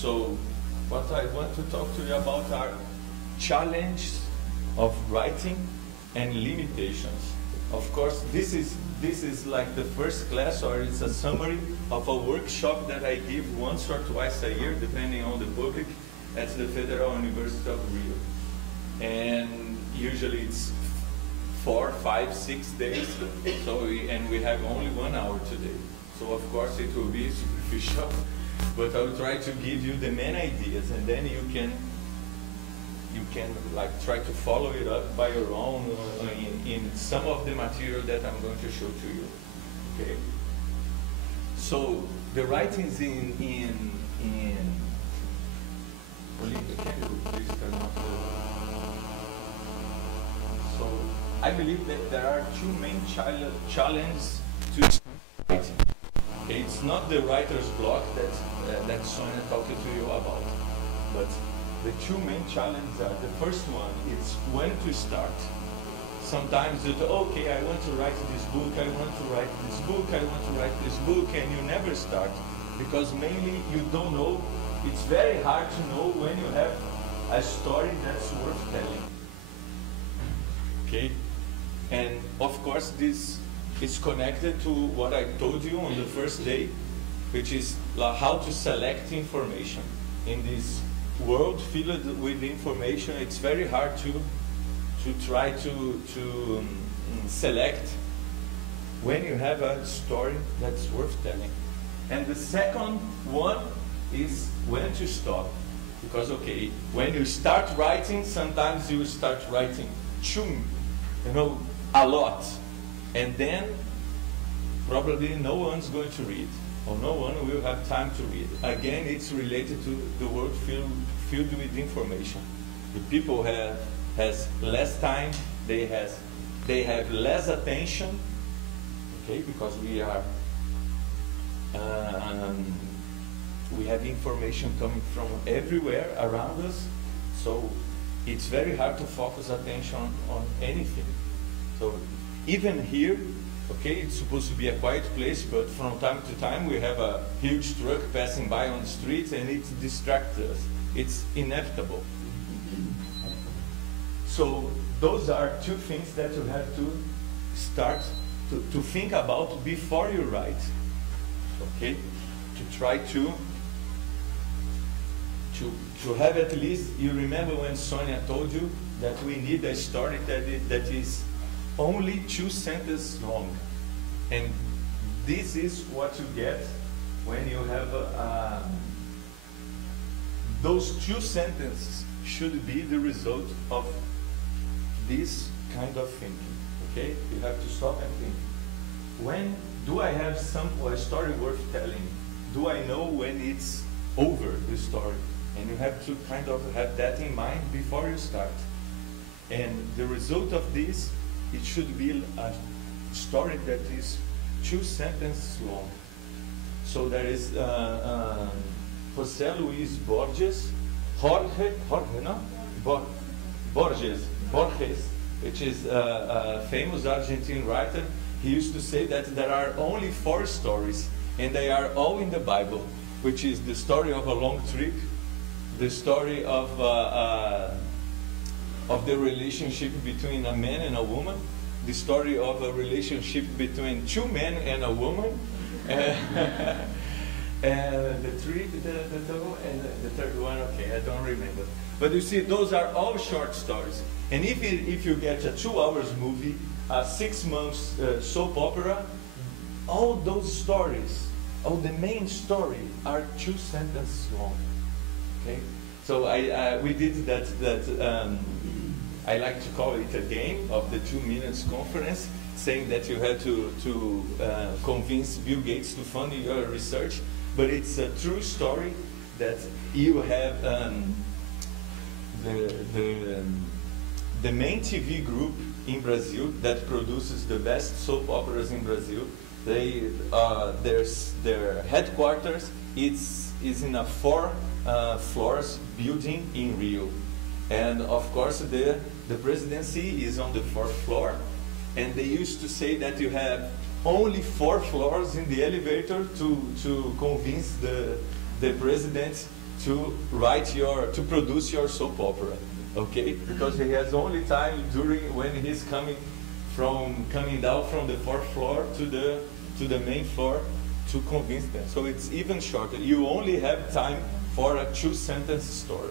So what I want to talk to you about are challenges of writing and limitations. Of course, this is like the first class, or it's a summary of a workshop that I give once or twice a year, depending on the public, at the Federal University of Rio. And usually it's 4, 5, 6 days, and we have only 1 hour today. So of course it will be superficial, but I will try to give you the main ideas, and then you can like try to follow it up by your own in some of the material that I'm going to show to you. Okay. So the writings in Olivia, can you please turn off So I believe that there are two main challenges to writing. Okay, it's not the writer's block that Sonia talked to you about, but the two main challenges are, the first one is when to start. Sometimes you say, okay, I want to write this book, I want to write this book, I want to write this book, and you never start, because mainly you don't know. It's very hard to know when you have a story that's worth telling. Okay? And of course this is connected to what I told you on the first day, which is how to select information. In this world filled with information, it's very hard to try to select when you have a story that's worth telling. And the second one is when to stop. Because okay, when you start writing, sometimes you start writing a lot, and then probably no one's going to read, or no one will have time to read. Again, it's related to the world filled with information. The people has less time, they have less attention, okay, because we have information coming from everywhere around us, so it's very hard to focus attention on anything. So even here, okay, it's supposed to be a quiet place, but from time to time we have a huge truck passing by on the streets and it distracts us. It's inevitable. So those are two things that you have to start to think about before you write, okay? To try to have at least, you remember when Sonia told you that we need a story that is only 2 sentences long. And this is what you get when you have those 2 sentences should be the result of this kind of thinking. Okay? You have to stop and think. When do I have a story worth telling? Do I know when it's over, the story? And you have to kind of have that in mind before you start. And the result of this, it should be a story that is 2 sentences long. So there is José Luis Borges, Borges, which is a famous Argentine writer. He used to say that there are only 4 stories, and they are all in the Bible, which is the story of a long trip, the story of the relationship between a man and a woman, the story of a relationship between 2 men and a woman, and the third one, okay, I don't remember. But you see, those are all short stories. And if you get a 2 hours movie, a 6 months soap opera, all those stories, all the main story are 2 sentences long. Okay, so we did that. I like to call it a game of the 2 minutes conference, saying that you had to convince Bill Gates to fund your research, but it's a true story that you have the main TV group in Brazil that produces the best soap operas in Brazil. Their headquarters is in a 4 floors building in Rio, and of course the presidency is on the 4th floor, and they used to say that you have only 4 floors in the elevator to convince the president to to produce your soap opera, okay? Because he has only time during when he's coming down from the fourth floor to the main floor to convince them. So it's even shorter. You only have time for a 2-sentence story.